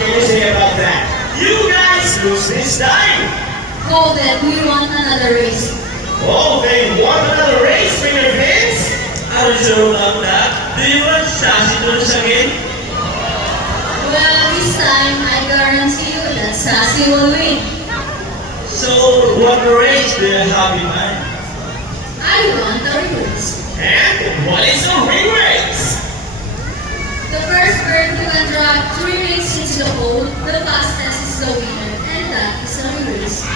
can you say about that? You guys lose this time. Hold it, we want another race. Oh, they want another race, Finger Fins? Ano sure lang na? Di ba sassy doon sa akin? Well, this time, I guarantee you that Sassy will win. So, what race do you have in mind? I want the rewards. And what is the ring race? The first bird who can drop 3 rings into the hole, the fastest is the winner, and that is the rewards.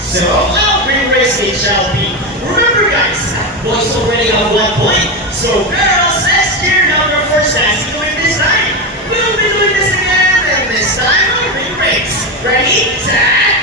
So, our ring race it shall be. Remember guys, boys already have 1 point. So girls, let's cheer number for Sassy to win this time. We'll be doing this again, and this time a ring race. Ready, set,